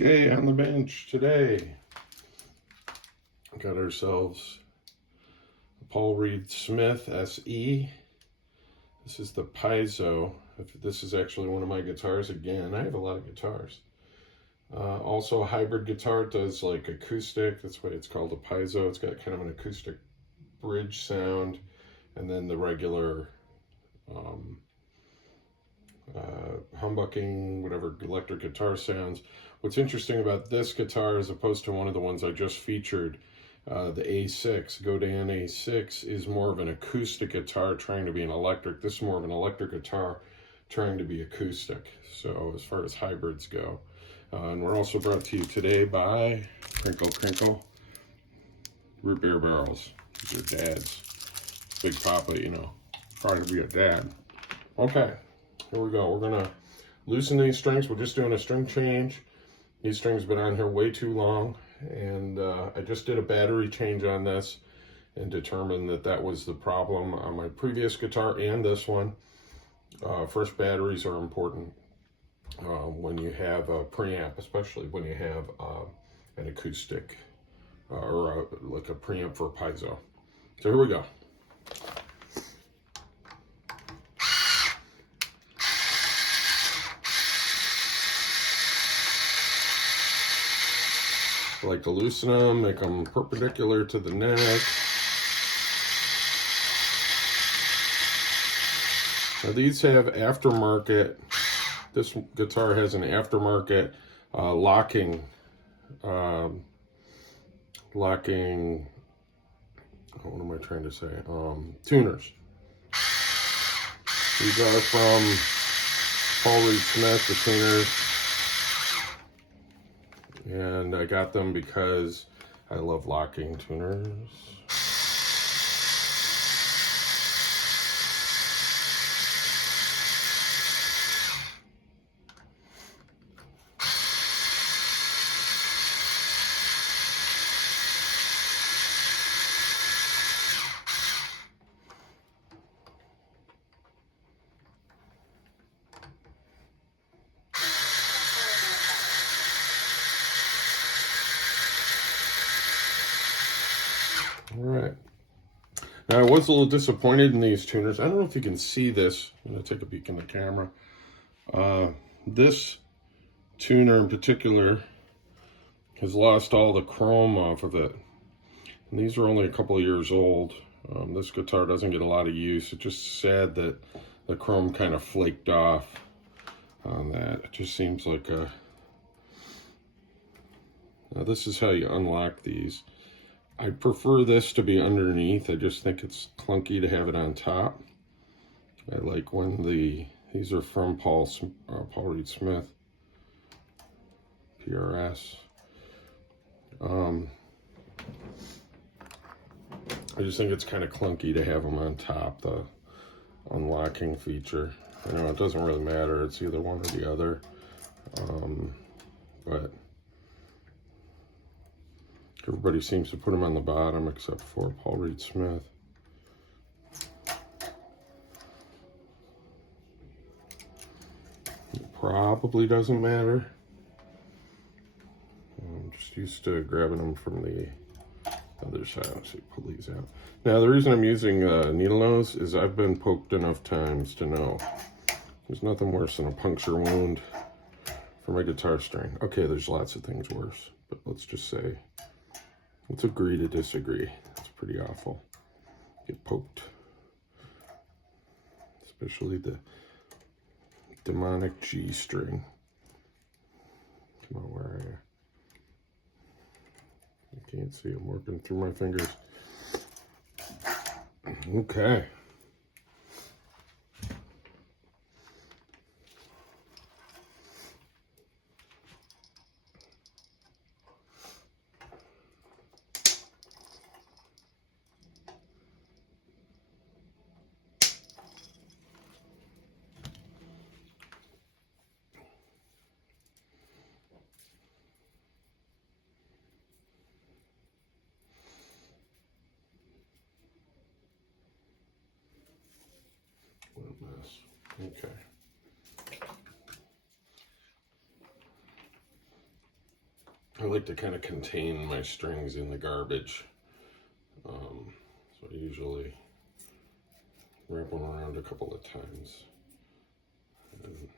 Okay, on the bench today, got ourselves a Reed Smith SE. This is the Piezo. This is actually one of my guitars. Again, I have a lot of guitars. Also a hybrid guitar. It does like acoustic. That's why it's called a Piezo. It's got kind of an acoustic bridge sound, and then the regular humbucking, whatever electric guitar sounds. What's interesting about this guitar, as opposed to one of the ones I just featured, the A6, D'Addario A6, is more of an acoustic guitar trying to be an electric. This is more of an electric guitar trying to be acoustic. So as far as hybrids go. And we're also brought to you today by Crinkle Crinkle root beer barrels. These are Dad's. Big Papa, you know, trying to be a dad. Okay, here we go. We're gonna loosen these strings. We're just doing a string change. These strings have been on here way too long, and I just did a battery change on this and determined that that was the problem on my previous guitar and this one. First, batteries are important when you have a preamp, especially when you have an acoustic or like a preamp for a Piezo. So here we go. I like to loosen them, make them perpendicular to the neck. Now these have aftermarket, this guitar has an aftermarket locking, what am I trying to say, tuners. These are from Reed Smith, the tuners. And I got them because I love locking tuners. All right. Now I was a little disappointed in these tuners. I don't know if you can see this. I'm going to take a peek in the camera. This tuner in particular has lost all the chrome off of it. And these are only a couple of years old. This guitar doesn't get a lot of use. It's just sad that the chrome kind of flaked off on that. It just seems like a... Now this is how you unlock these. I prefer this to be underneath. I just think it's clunky to have it on top. I like when these are from Reed Smith PRS. I just think it's kind of clunky to have them on top, the unlocking feature. I know it doesn't really matter. It's either one or the other. But everybody seems to put them on the bottom except for Reed Smith. It probably doesn't matter. I'm just used to grabbing them from the other side. Let's see, pull these out. Now the reason I'm using needle nose is I've been poked enough times to know there's nothing worse than a puncture wound for my guitar string. Okay, there's lots of things worse, but let's just say, let's agree to disagree. It's pretty awful. Get poked. Especially the demonic G string. Come on, where are you? I can't see. I'm working through my fingers. Okay. Okay. I like to kind of contain my strings in the garbage. So I usually wrap them around a couple of times. And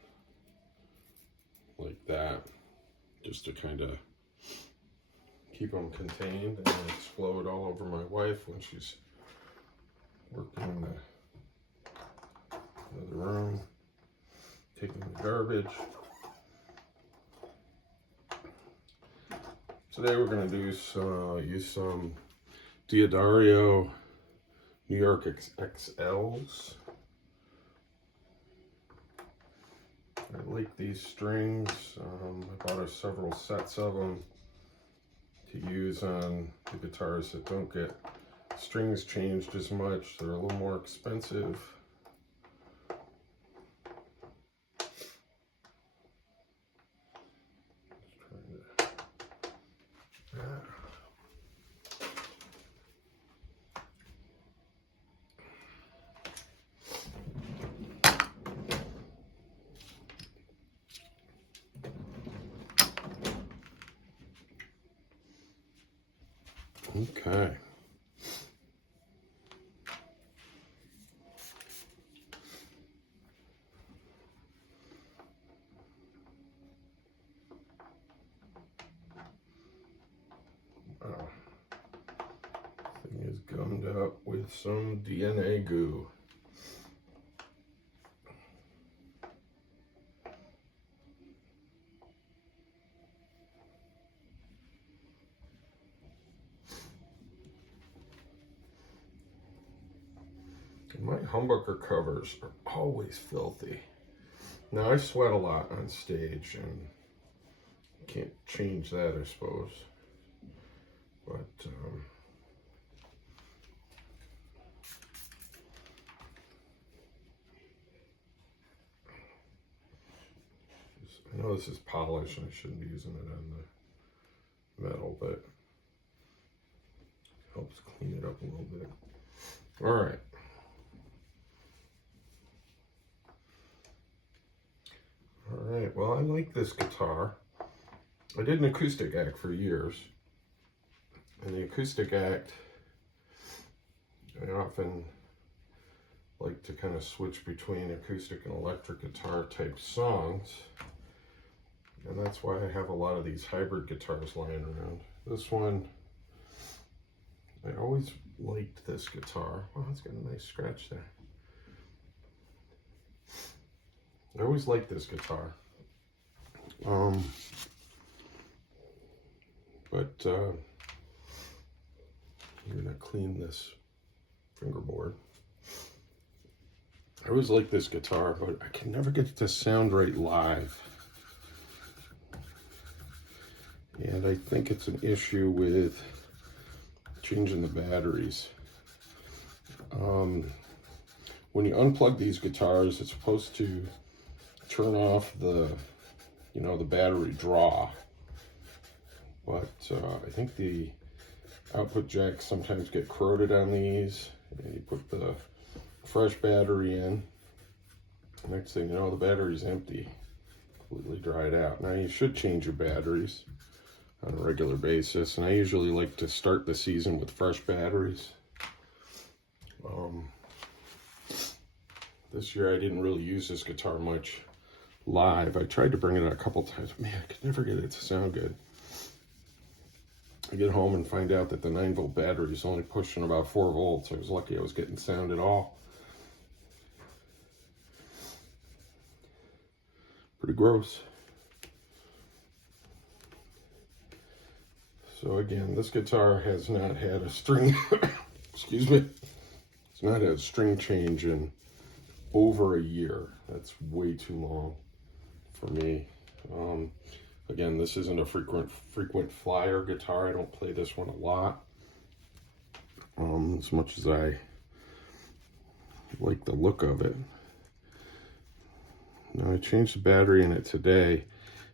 like that, just to kind of keep them contained and then explode all over my wife when she's working in the other room, taking the garbage. Today we're going to do use some D'Addario NYXLs. I like these strings. I bought several sets of them to use on the guitars that don't get strings changed as much. They're a little more expensive. Okay. Wow. Thing is gummed up with some DNA goo. My humbucker covers are always filthy. Now I sweat a lot on stage and can't change that, I suppose. But I know this is polished and I shouldn't be using it on the metal, but it helps clean it up a little bit. All right. All right, well, I like this guitar. I did an acoustic act for years. And the acoustic act, I often like to kind of switch between acoustic and electric guitar type songs. And that's why I have a lot of these hybrid guitars lying around. This one, I always liked this guitar. Oh, it's got a nice scratch there. I always liked this guitar. But I'm gonna clean this fingerboard. I always liked this guitar, but I can never get it to sound right live. And I think it's an issue with changing the batteries. When you unplug these guitars, it's supposed to turn off the, the battery draw. But I think the output jacks sometimes get corroded on these. And you put the fresh battery in. Next thing you know, the battery's empty, completely dried out. Now you should change your batteries on a regular basis, and I usually like to start the season with fresh batteries. This year I didn't really use this guitar much live. I tried to bring it a couple times. Man, I could never get it to sound good. I get home and find out that the 9-volt battery is only pushing about 4 volts. I was lucky I was getting sound at all. Pretty gross. So again, this guitar has not had a string, excuse me, it's not had a string change in over a year. That's way too long for me. Again, this isn't a frequent flyer guitar. I don't play this one a lot. As much as I like the look of it. Now I changed the battery in it today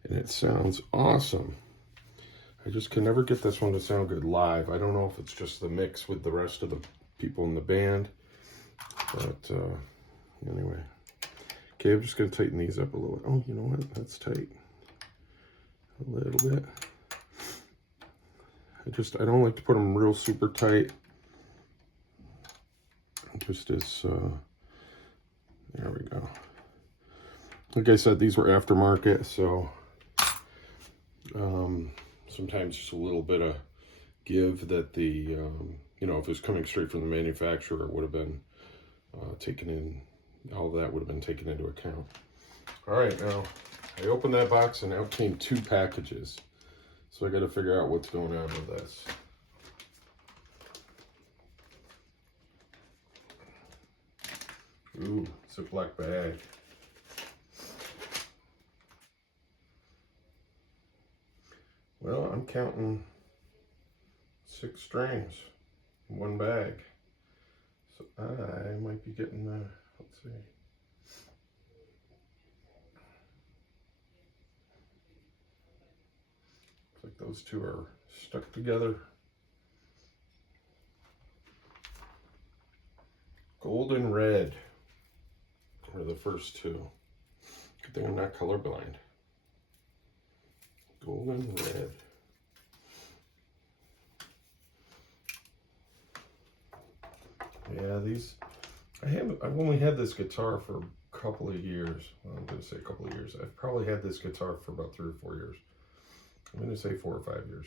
and it sounds awesome. I just can never get this one to sound good live. I don't know if it's just the mix with the rest of the people in the band, but anyway. Okay, I'm just gonna tighten these up a little. Oh, you know what? That's tight. A little bit. I don't like to put them real super tight. Just as, there we go. Like I said, these were aftermarket, so sometimes just a little bit of give that the, you know, if it was coming straight from the manufacturer, it would have been taken in, all of that would have been taken into account. All right, now I opened that box and out came 2 packages. So I got to figure out what's going on with this. Ooh, Ziploc bag. Well, I'm counting 6 strings in 1 bag. So I might be getting the, let's see. Looks like those 2 are stuck together. Gold and red are the first 2. Good thing I'm not colorblind. Gold and red. Yeah, these, I've only had this guitar for a couple of years. Well, I'm going to say a couple of years. I've probably had this guitar for about 3 or 4 years. I'm going to say 4 or 5 years.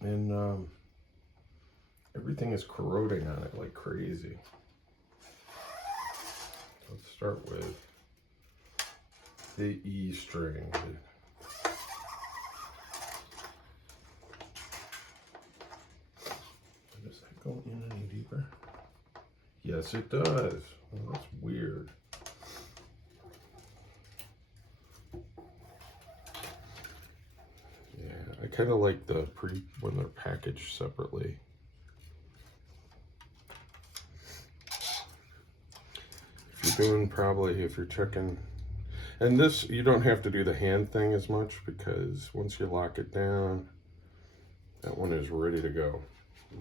And everything is corroding on it like crazy. Let's start with the E string. Does that go in any deeper? Yes, it does. Oh, that's weird. Yeah, I kind of like the when they're packaged separately. If you're doing if you're checking, and this, you don't have to do the hand thing as much because once you lock it down, that one is ready to go.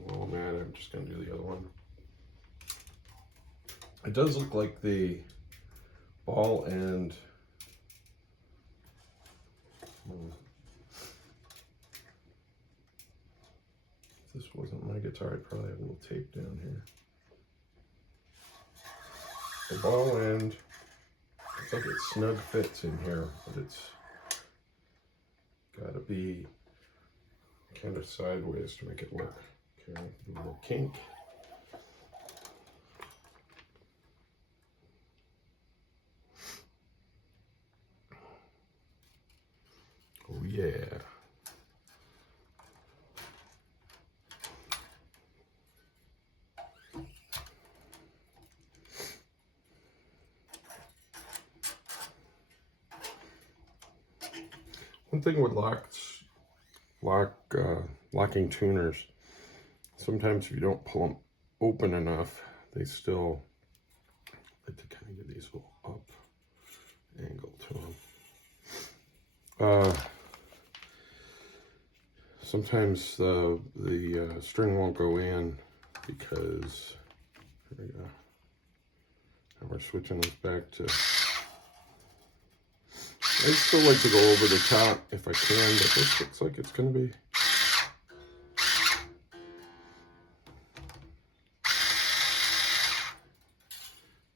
Well, man, I'm just going to do the other one. It does look like the ball end. If this wasn't my guitar, I'd probably have a little tape down here. The ball end, looks like it snug fits in here, but it's got to be kind of sideways to make it work. Okay, a little kink. Oh yeah. One thing with locking tuners, sometimes if you don't pull them open enough, they still like to kind of get these little up angle to them. Sometimes the string won't go in because, here we go. Now we're switching this back to, I still like to go over the top if I can, but this looks like it's going to be.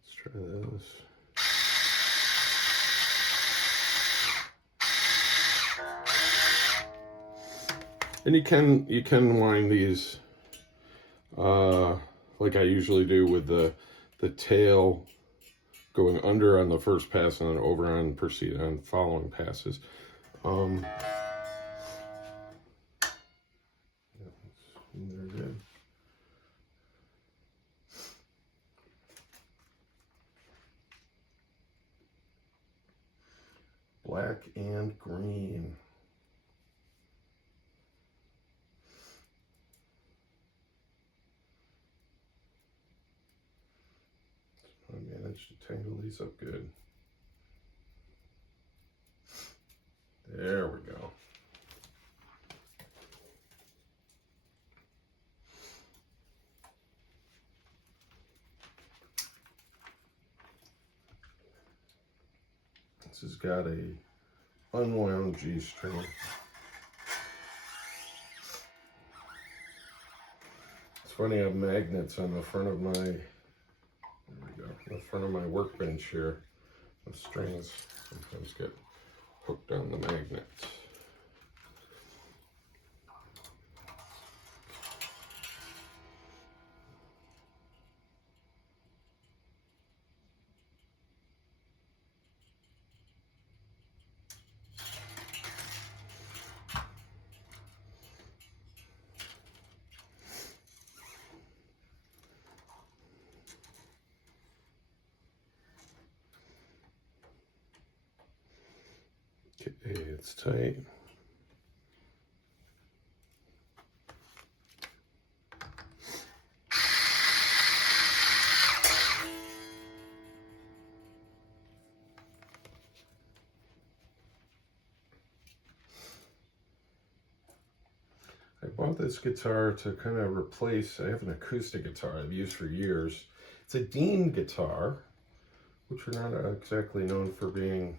Let's try this. And you can wind these like I usually do with the tail going under on the first pass and then over on following passes. Yeah, they're good. Black and green. I managed to tangle these up good. There we go. This has got a unwound G string. funny, I have magnets on the front of my, there we go, the front of my workbench here. The strings sometimes get hooked on the magnets. Okay, it's tight. I bought this guitar to kind of replace, I have an acoustic guitar I've used for years. It's a Dean guitar, which are not exactly known for being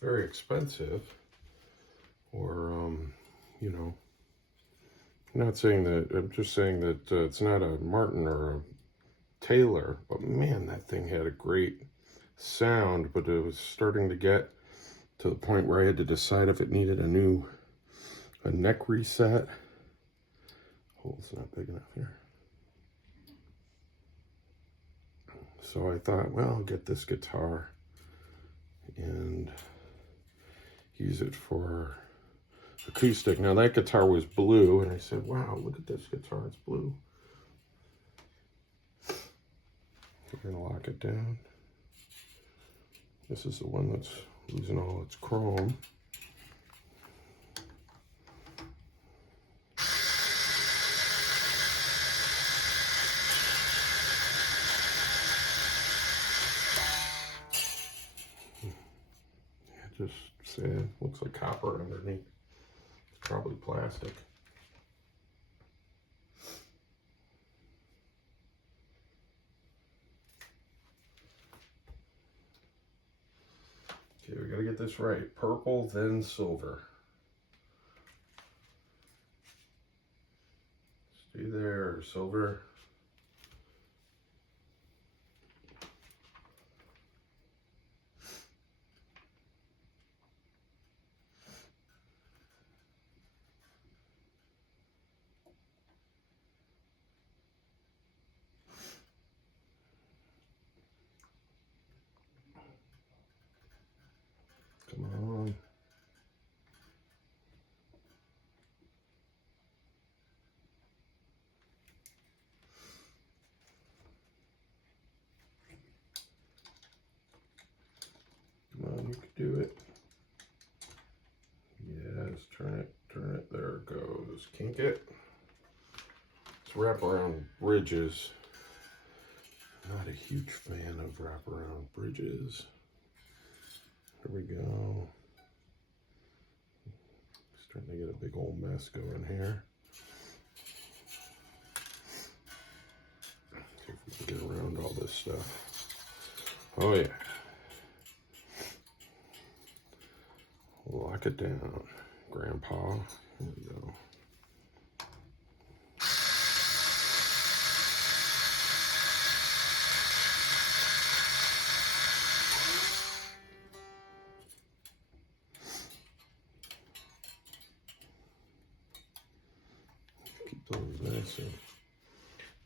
very expensive, or, you know, I'm not saying that, I'm just saying that it's not a Martin or a Taylor, but man, that thing had a great sound, but it was starting to get to the point where I had to decide if it needed a neck reset. Hole's not big enough here. So I thought, well, I'll get this guitar and use it for acoustic. Now that guitar was blue, and I said, wow, look at this guitar, it's blue. We're gonna lock it down. This is the one that's losing all its chrome. Yeah, just sad. Looks like copper underneath. It's probably plastic. Okay, we gotta get this right. Purple, then silver. Stay there, silver. Come on. Come on, you can do it. Yes, turn it, there it goes. Kink it. Let's wrap around bridges. Not a huge fan of wraparound bridges. There we go. Starting to get a big old mess going here. See if we can get around all this stuff. Oh yeah. Lock it down, Grandpa. Here we go. Keep those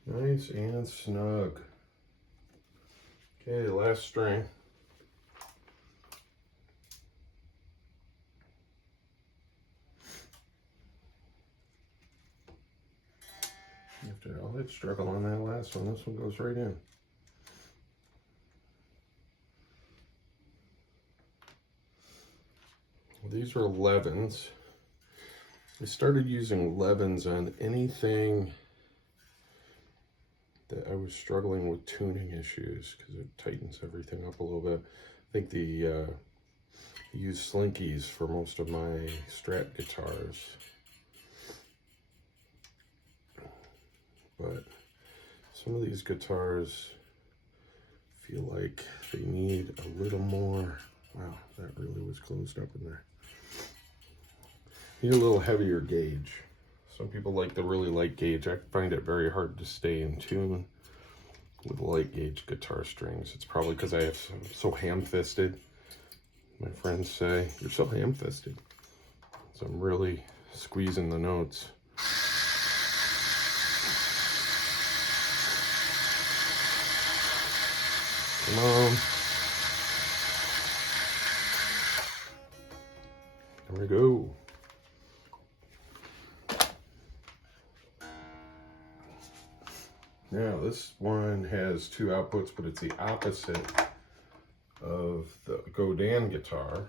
nice and snug. Okay, last string. After all that struggle on that last one, this one goes right in. These are 11s. I started using 11s on anything that I was struggling with tuning issues, because it tightens everything up a little bit. I think I use slinkies for most of my Strat guitars. But some of these guitars feel like they need a little more. Wow, that really was closed up in there. Need a little heavier gauge. Some people like the really light gauge. I find it very hard to stay in tune with light gauge guitar strings. It's probably because I have so ham-fisted. My friends say, you're so ham-fisted. So I'm really squeezing the notes. Come on. There we go. Now this one has two outputs, but it's the opposite of the Godin guitar,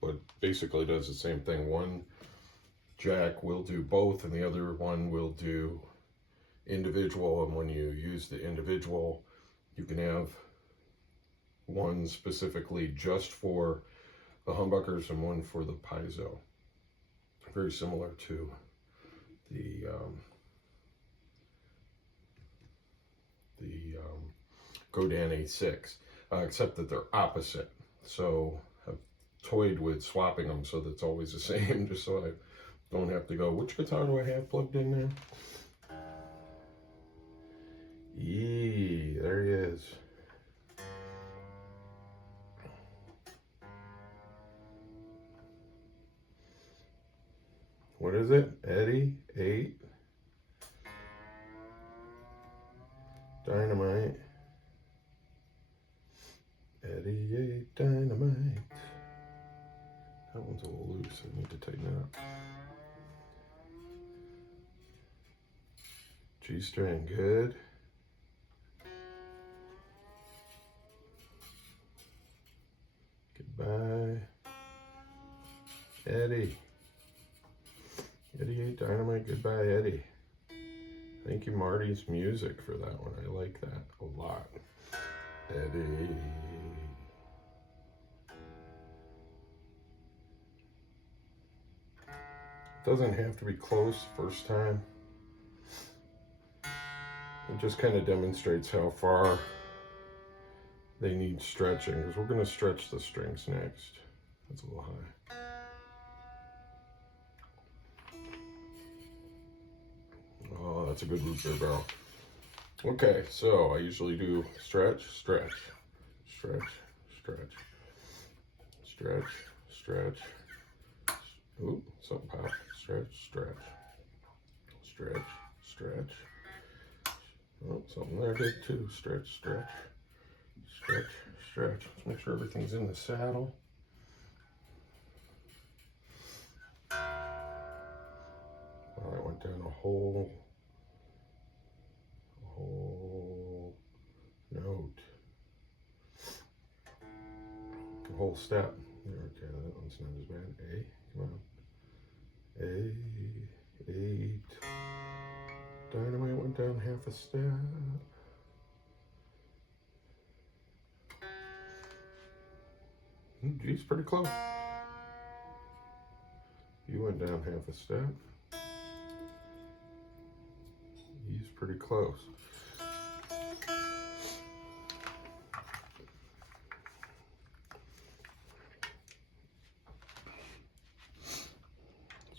but basically does the same thing. One jack will do both and the other one will do individual, and when you use the individual, you can have one specifically just for the humbuckers and one for the piezo. Very similar to the Godin A6, except that they're opposite. So I've toyed with swapping them so that it's always the same, just so I don't have to go, which guitar do I have plugged in now? There he is. What is it? Eddie 8. Dynamite. Eddie 8 Dynamite. That one's a little loose. I need to tighten it up. G string, good. Goodbye. Eddie. Eddie 8 Dynamite, goodbye, Eddie. Thank you, Marty's Music, for that one. I like that a lot. Eddie. Doesn't have to be close first time. It just kind of demonstrates how far they need stretching, because we're going to stretch the strings next. That's a little high. Oh, that's a good root beer barrel. Okay, so I usually do stretch, stretch, stretch, stretch, stretch, stretch. Ooh, something popped. Stretch, stretch, stretch, stretch. Oh, something there did too. Stretch, stretch, stretch, stretch. Let's make sure everything's in the saddle. Well, I went down a whole note. A whole step. Okay, that one's not as bad. A, come on. A, 8. Dynamite went down half a step. Geez, pretty close. You went down half a step. He's pretty close.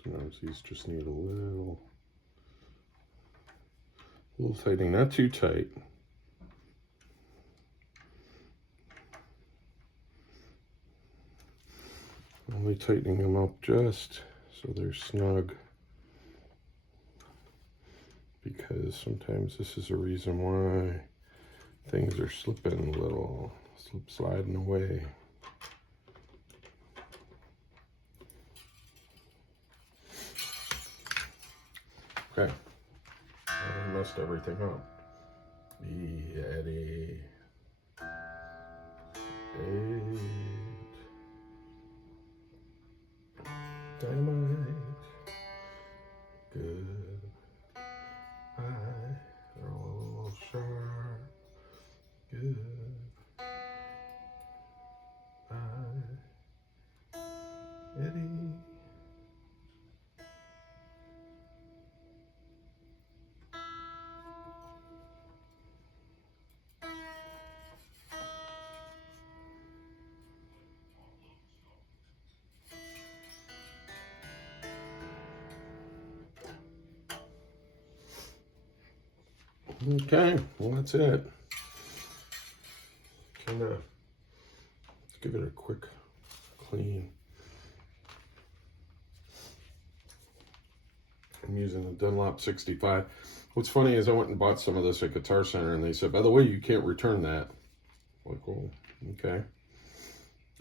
Sometimes these just need a little tightening, not too tight. Only tightening them up just so they're snug, because sometimes this is a reason why things are slipping a little, sliding away. Okay, I messed everything up. Eddie 8 Dynamite, good. They're all a little sharp, good. Eddie. Okay, well that's it. Let's give it a quick clean. I'm using the Dunlop 65. What's funny is I went and bought some of this at Guitar Center, and they said, by the way, you can't return that. Like, well, okay.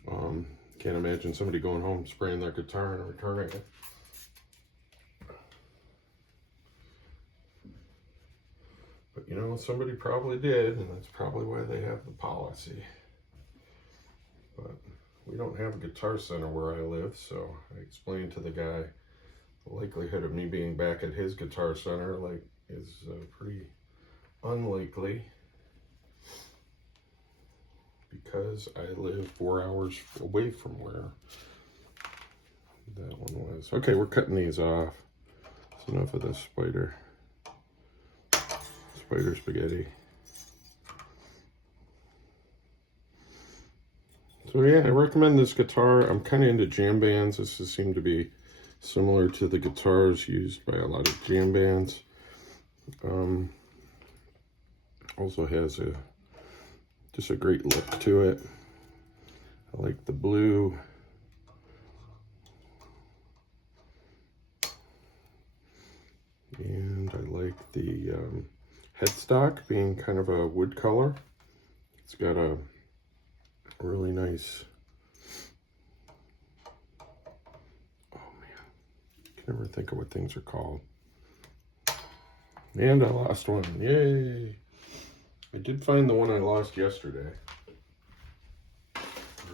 Can't imagine somebody going home, spraying their guitar and returning it. But you know, somebody probably did, and that's probably why they have the policy. But we don't have a Guitar Center where I live, so I explained to the guy the likelihood of me being back at his Guitar Center is pretty unlikely, because I live 4 hours away from where that one was. Okay, we're cutting these off. That's enough of this spider spaghetti. So yeah, I recommend this guitar. I'm kind of into jam bands. This seems to be similar to the guitars used by a lot of jam bands. Also has just a great look to it. I like the blue. And I like the headstock being kind of a wood color. It's got a really nice, oh man, I can never think of what things are called. And I lost one, yay! I did find the one I lost yesterday. Or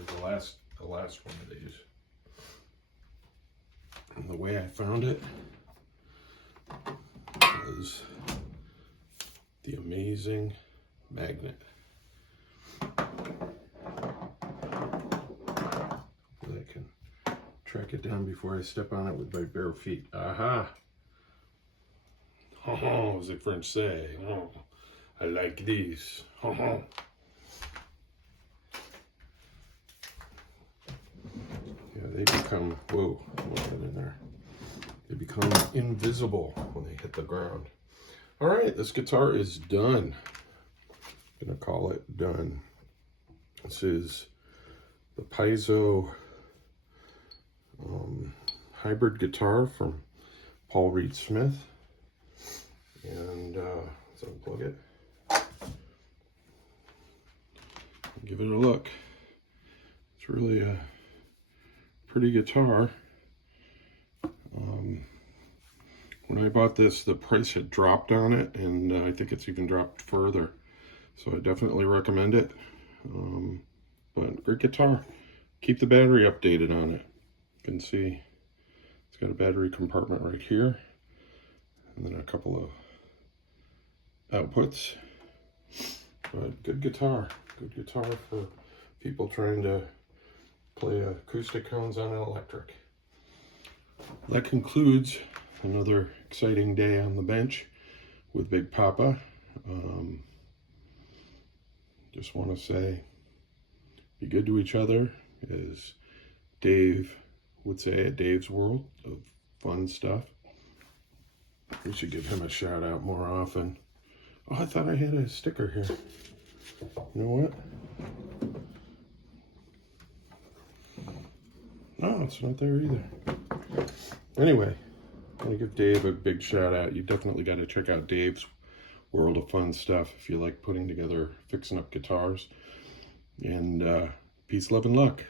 the last one of these. And the way I found it was the amazing magnet. Hopefully I can track it down before I step on it with my bare feet. Aha! Oh, as the French say. Oh, I like these. Oh. Yeah, they become, whoa, what's in there? They become invisible when they hit the ground. All right, this guitar is done. I'm gonna call it done. This is the Piezo hybrid guitar from Paul Reed Smith. And let's unplug it. Give it a look. It's really a pretty guitar. When I bought this, the price had dropped on it, and I think it's even dropped further. So I definitely recommend it. But great guitar. Keep the battery updated on it. You can see it's got a battery compartment right here, and then a couple of outputs. But good guitar for people trying to play acoustic tones on an electric. That concludes another exciting day on the bench with Big Papa. Just want to say, be good to each other, as Dave would say at Dave's World of Fun Stuff. We should give him a shout out more often. Oh, I thought I had a sticker here. You know what? No, it's not there either. Anyway, I'm going to give Dave a big shout out. You definitely got to check out Dave's World of Fun Stuff if you like putting together, fixing up guitars. And peace, love, and luck.